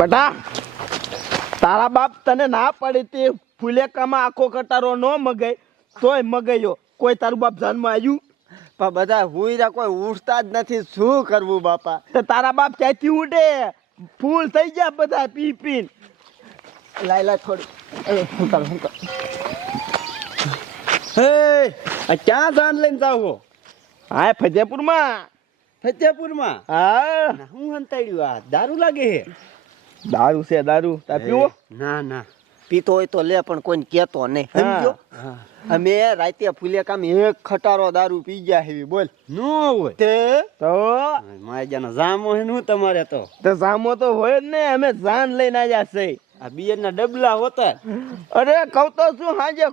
બટા તારા બાપ તને ના પડી તે ફુલેકામાં આખો કટારો ન મગાય તોય મગાયો. કોઈ તારું બાપ જાનમાં આવ્યું? પણ બધા હુઈરા કોઈ ઉઠતા જ નથી. શું કરવું બાપા? તારા બાપ ક્યાંથી ઉઠે? ફૂલ થઈ ગયા બધા પી પીન. લાય લાય થોડી. હું કર હું કર. હે ક્યાં જાન લઈને જાવ હો? હા ફતેપુરમાં ફતેપુરમાં હા. હું હંતાડ્યું આ? દારૂ લાગે હે? દારૂ છે દારૂ. તા પીવો. ના ના. પીતો હોય તો લે પણ કોઈને કેતો નહીં. સમજો અમે રાતે ફૂલે કામ એક ખટારો દારૂ પી ગયા હેવી બોલ. નો હોય. તે? તો? માજાના જામો હે નું તમારે તો. તે જામો તો હોય જ ને અમે જાન લઈને આવ્યા છે. આ બિયર ના ડબલા હોતા. અરે કહું તો શું હાજે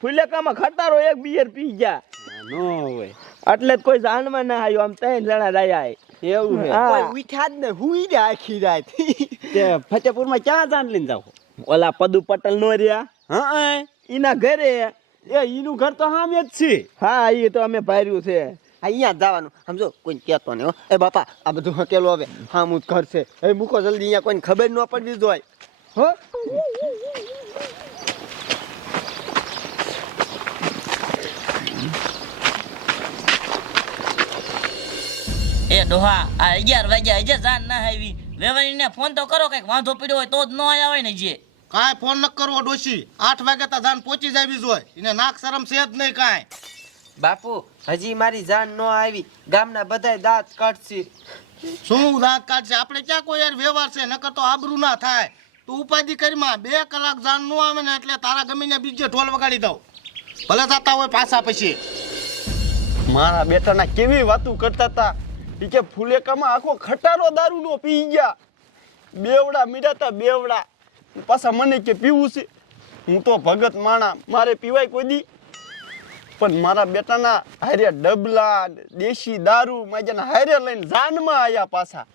ફૂલેકામાં ખટારો એક બિયર પી ગયા. નો હોય. એટલે કોઈ જાનમાં ના આવ્યો આમ ત્રણ જણા રહ્યા એવું હે. કોઈ ઉઠ્યા જ ને હુઈ રહ્યા આખી રાત. તે ફતેપુરમાં ક્યાં જાન લઈને જાવ? ઓલા પદુ પટેલ નો રહ્યા? હા એના ઘરે. એ ઈનું ઘર તો સામે જ છે. હા એ તો અમે ભાર્યું છે. અહીંયા જવાનું. સમજો કોઈ કહેતો નહીં એ બાપા, આ બધું હકેલો હવે. હા હું ઘર છે. એ મૂકો જલ્દી અહીંયા કોઈને ખબર ન પડવી જોઈએ હો? એ ડોહા, આ અગિયાર વાગ્યા હજે જાન ના આવી. વેવાણીને ફોન તો કરો કંઈક વાંધો પડ્યો હોય તો જ ન આયા હોય ને જે. કાંઈ ફોન ન કરવો ડોશી. આઠ વાગે તો જાન પહોંચી જાવી જોઈએ એને નાક શરમ છે જ નહીં કાંઈ. બાપુ હજી મારી જાન ન આવી. ગામના બધાય દાંત કાઢશે. શું દાંત કાઢશે? આપણે ક્યાં કોઈ યાર વ્યવહાર છે? નકર તો આબરૂ ના થાય. તું ઉપાધિ કરીમાં બે કલાક જાન ન આવે ને એટલે તારા ગમીને બીજે ઢોલ વગાડી દઉં. ભલે થતા હોય પાછા પછી. મારા બેટાના કેવી વાતું કરતા હતા ઈ કે ફુલેકામાં આખો ખટારો દારૂનો પી ગયા. બેવડા મીડાતા બેવડા. પાછા મને કે પીવું છે. હું તો ભગત માણા. મારે પીવાય કોઈ દી. પણ મારા બેટાના હારે ડબલા દેશી દારૂ માજાના હારે લઈને જાનમાં આવ્યા પાછા.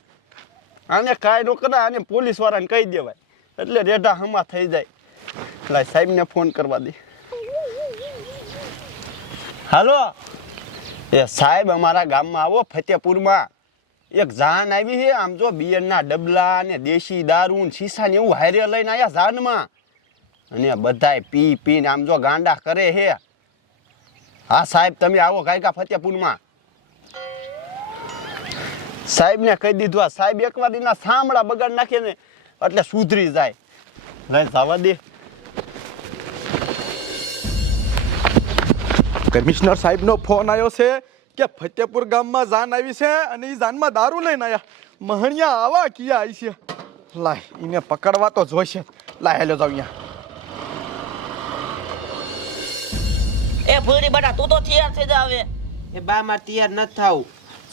આને કરા કરે આને પોલીસ વાળાને કહી દેવાય. એટલે રેઢા હમા થઈ જાય. એટલે સાહેબને ફોન કરવા દે. હાલો. એ સાહેબ, અમારા ગામમાં આવો ફતેપુરમાં એક જાન આવી છે, આમ જો બિયરના ડબલા ને દેશી દારૂ ને શીશા ને એવું હારે લઈને આયા જાનમાં. અને બધાય પી પીને આમ જો ગાંડા કરે હે હા સાહેબ, તમે આવો ગાયકા ફતેપુરમાં સાહેબને કહી દીધું, આ સાહેબ એકવાર એના સાંભળા બગાડ નાખે ને એટલે સુધરી જાય. લઈ જવા દે. કમિશનર સાહેબનો ફોન આવ્યો છે કે ફતેપુર ગામમાં જાન આવી છે અને એ જાનમાં દારૂ લઈને આવ્યા મહણિયા આવા કિયા આવી છે. લાય એને પકડવા તો જોઈશે. લાય હેલો જાવ અહીંયા. એ ભૂરી બટા તું તો તૈયાર થઈ જા હવે. એ બા માં તૈયાર ન થાવ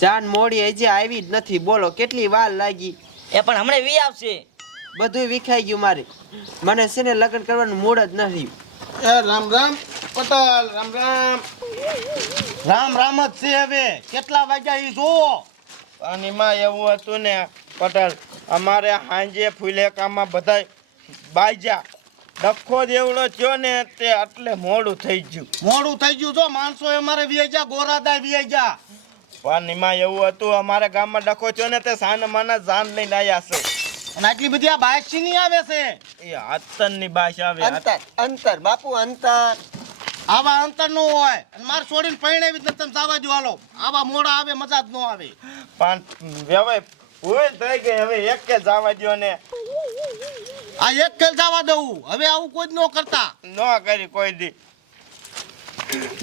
જાન મોડી હજી આવી જ નથી. બોલો કેટલી વાર લાગી? એ પણ હમણે વી આવશે. બધું વિખાઈ ગયું મારે. મને છે ને લગ્ન કરવાનું મૂડ જ નથી એ રામ રામ. પટેલ રામ રામ. રામ રામ જ છે હવે. કેટલા વાગ્યા એ જુઓ. અને એમાં એવું હતું ને પટેલ અમારે હાંજે ફુલેકામાં બધા બાજા ડખો દેવડો થયો ને તે એટલે મોડું થઈ ગયું. મોડું થઈ ગયું જો માણસો અમારે વ્યાજા ગોરાદા વ્યાજા પણ એમાં એવું હતું અમારા ગામમાં ડખો થયો ને તે સાન માના જાન લઈને આવ્યા છે. અને આટલી બધી આ બાયસી ની આવે છે? એ હાથનની ભાષા આવે અંતર અંતર બાપુ અંતર. આવા અંતર નો હોય અને મારે છોડીને પૈણે બી તમે જવા દો હાલો. આવા મોડા આવે મજા જ ન આવે. પણ હવે ભૂલ થઈ ગઈ હવે એક કે જવા દ્યો ને. આ એક કે જવા દઉં. હવે આવું કોઈ જ ન કરતા. ન કરી કોઈ દી.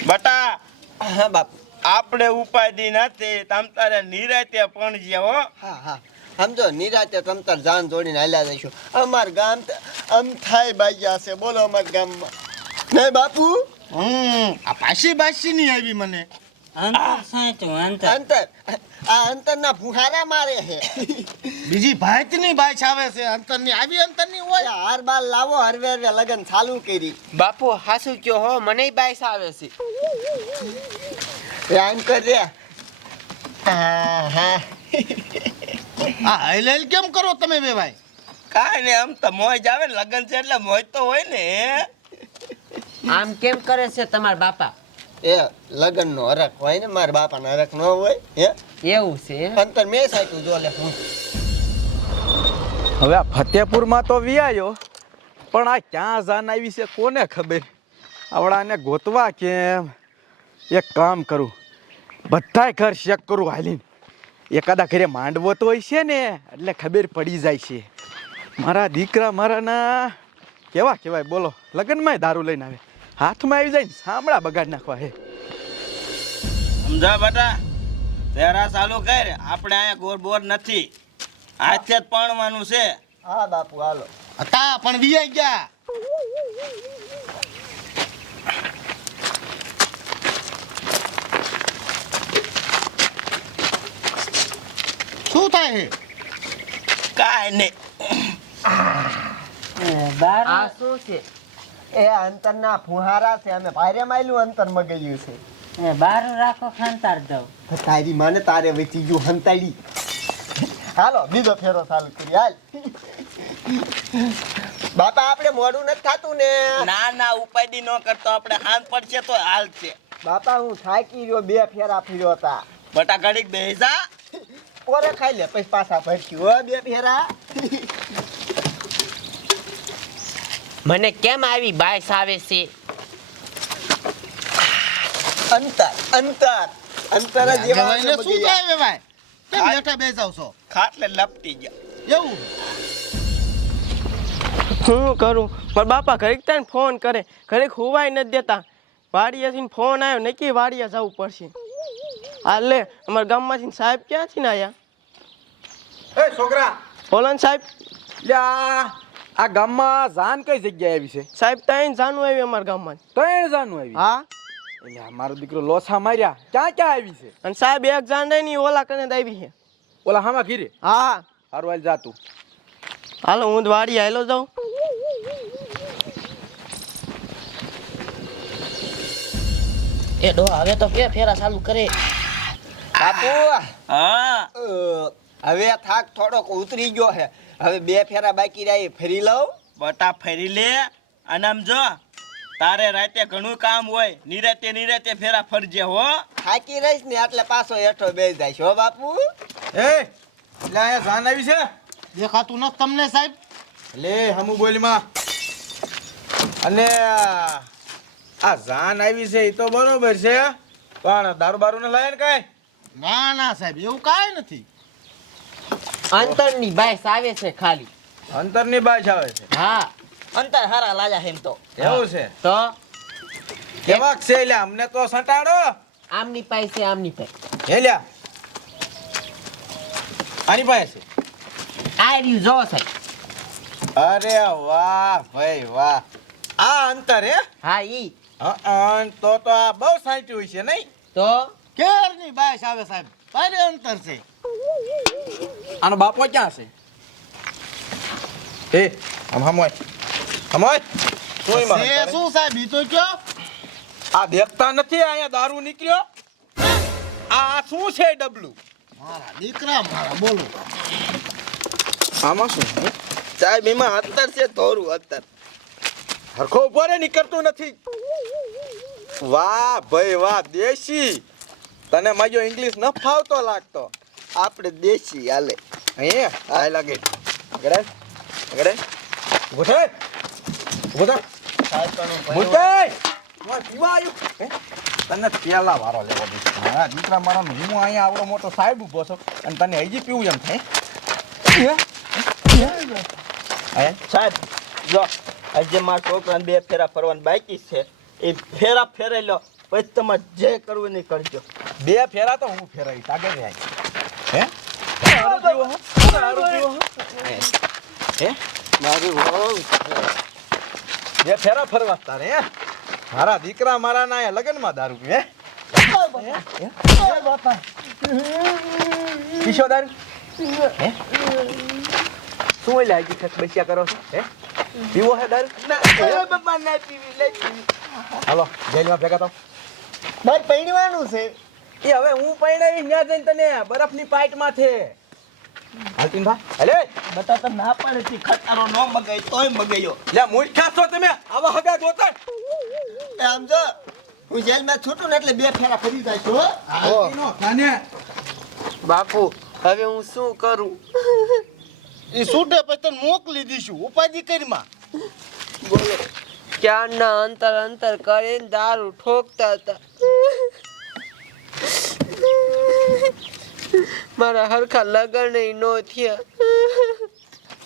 બટા હા બાપ. આપણે ઉપાધિ નથી તમ તારે નિરાતે પણ જે હો. હા હા. સમજો નિરાતે તમતાર જાન જોડીને હાલ્યા જઈશું. અમાર ગામ આમ થાય બાજ્યા છે. બોલો અમાર ગામમાં. નહીં બાપુ? હમ આ પાસી બાસી નહીં આવી મને. અંતર સાચું અંતર. અંતર આ અંતરના ફુહારા મારે છે. બીજી ભાઈતની બાઈસ આવે છે અંતરની આવી અંતરની હોય. હાર બાર લાવો હરવે હરવે લગન ચાલુ કરી. બાપુ હાસુ કયો હો મને બાઈસ આવે છે. આમ કર રે. હા હા. આ હૈલેલ કેમ કરો તમે બે ભાઈ? કાંઈ ને આમ તો મોજ આવે ને લગન છે એટલે મોજ તો હોય ને. આમ કેમ કરે છે તમારા બાપા? એ લગન નો હરખ હોય ને મારા બાપાનો હરખ નો હોય હે? એવું છે અંતર મેં સાચું જો લે હું. હવે આ ફતેપુરમાં તો વિયાયો પણ આ ક્યાં જાન આવી છે કોને ખબર? આવડાને ગોતવા કેમ? એક કામ કરું બધાય ઘર ચેક કરું હાલીને. એકાદા ઘરે માંડવો તો હોય છે ને એટલે ખબર પડી જાય છે. મારા દીકરા મારાના કેવા કેવાય બોલો લગ્નમાં દારૂ લઈને આવે. હાથમાં આવી જાય ને સાંભળા બગાડ નાખવા હે. સમજા બેટા તેરા ચાલુ કર આપણે અહીંયા ગોર બોર નથી. આજે જ પણવાનું છે. હા બાપુ હાલો. હતા પણ વિયાઈ ગયા. શું થાય છે? કાંઈ નહીં. આ શું છે? એ અંતરના ફુહારા છે અમે ભારે માયલું અંતર મગાવ્યું છે. એ બાર રાખો ખંતાર દઉં. તારી માને તારે વેચી ગયું હંતાડી. હાલો બીજો ફેરો ચાલુ કરી હાલ. બાપા આપણે મોડું નથી થતું ને. ના ના ઉપાડી ન કરતો આપણે હાથ પડશે તો હાલ છે. બાપા હું થાકી રહ્યો બે ફેરા ફર્યો હતા. બટા ઘડીક બેસા ઓરે ખાઈ લે પછી પાછા હો બે ફેરા. મને કેમ આવી બાયસ આવે છે? અંતર અંતર. અંતર જ એવા છે શું. થાય વેવાય કેમ બેઠા છો? ખાટલે લપટી ગયા. એવું? શું કરું? પણ બાપા ઘરેક તને ફોન કરે. ઘરેક હુવાય નથી દેતા. વાડીએથી ફોન આવ્યો. નક્કી વાડીએ જવું પડશે? હાલ લે અમારા ગામમાંથી સાહેબ ક્યાંથી ને આયા? એ છોકરા. બોલો સાહેબ. લ્યા. આ ગામમાં જાન કઈ જગ્યાએ આવી છે? સાહેબ ત્યાં જાનું આવી અમારા ગામમાં. ત્રણ જાનું આવી? હા. એટલે મારો દીકરો લોસા માર્યા. ક્યાં ક્યાં આવી છે? અને સાહેબ એક જાન રહી ની ઓલા કને આવી છે. ઓલા હામાં ઘીરે? હા હારું હાલ જાતું હાલો હું દ્વાડી વાડી હાલો જાઉં. એ ડો હવે તો કે ફેરા ચાલુ કરે. બાપુ હા. હવે થાક થોડોક ઉતરી ગયો છે. હવે બે ફેરા બાકી રહ્યા એ ફરી લઉં. બટા ફરી લે અને આમ જો તારે રાતે ઘણું કામ હોય નિરાતે નિરાતે ફેરા ફરજે હો. થાકી રહીશ ને એટલે પાછો હેઠો બે જાય હો બાપુ. એ એટલે અહીંયા જાન આવી છે? દેખાતું નથી તમને સાહેબ? લે હમુ બોલીમાં. અને આ જાન આવી છે એ તો બરોબર છે. પણ દારૂ બારૂ ને લાય ને કાંઈ? ના ના સાહેબ એવું કાંઈ નથી. અંતરની બાઈસ આવે છે ખાલી. અંતરની બાઈસ આવે છે. હા. અંતર હારા લાજા એમ તો. એવું છે. તો કેવાક છે એટલે અમને તો સંટાડો. આમની પાસે આમની પાસે હે લ્યા આની પાસે છે. આ રહ્યું જો સાહેબ. અરે વાહ ભાઈ વાહ. આ અંતર હે? હા ઈ. હં, તો તો આ બહુ સાચું હોય છે નહીં? તો? કેરની બાયસ આવે સાહેબ? ભારે અંતર છે. આનો બાપો ક્યાં છે? એ આમ હમોય હમોય શું એમાં એ શું સાહેબ? ઈ તો કયો? આ દેખતા નથી અહીંયા દારૂ નીકળ્યો? આ શું છે ડબલું? મારા દીકરા મારા બોલો. આમાં શું સાહેબ એમાં અંતર છે થોડું અંતર હરખો ઉપર નીકળતું નથી. વાહ ભાઈ વાહ દેશી. તને માજો ઇંગ્લિશ ન ફાવતો લાગતો, આપણે દેશી હાલે. અહીંયા હાય લાગે. આગળ આગળ હું હે? તને પેલા વારો લેવો મારા દીકરા મારા હું અહીંયા આવડો મોટો સાહેબ ઊભો તને હજી પીવું એમ થાય. હે? સાહેબ, જો, આજે મારા છોકરાને બે ફેરા ફરવાની બાકી છે. એ ફેરા ફેરાઈ લો. પછી તમારે જે કરવું નહીં કરજો. બે ફેરા તો હું ફેરાવીશ. તાગે રે હે? હો? મારું બે ફેરા ફરવા તારે હે? મારા દીકરા મારા ના લગ્નમાં દારૂ પીવે? પીશો દારૂ? શું લાગી ખસ બસ્યા કરો? હે? પીવો હે દારૂ? બાપા ના પીવી લઈ હાલો જેલમાં ભેગા તો મારે પૈણવાનું છે. એ હવે હું પૈણાવી ન્યા જઈને તને બરફની પાઇટ છે. હાલતીન ભા અલે બતા તો ના પાડે છે ખતરો નો મગાય તોય મગાયો. લે મૂર્ખા છો તમે. આવા હગા ગોતણ એ આમ જો હું જેલમાં છૂટું ને એટલે બે ફેરા ફરી જાય છો. કાને બાપુ હવે હું શું કરું? એ છૂટે પછી તને મોકલી દઈશું ઉપાધિ કરીમાં બોલો. ક્યારના અંતર અંતર કરીને દારૂ ઠોકતા હતા. મારા હરખા લગન નો થયા.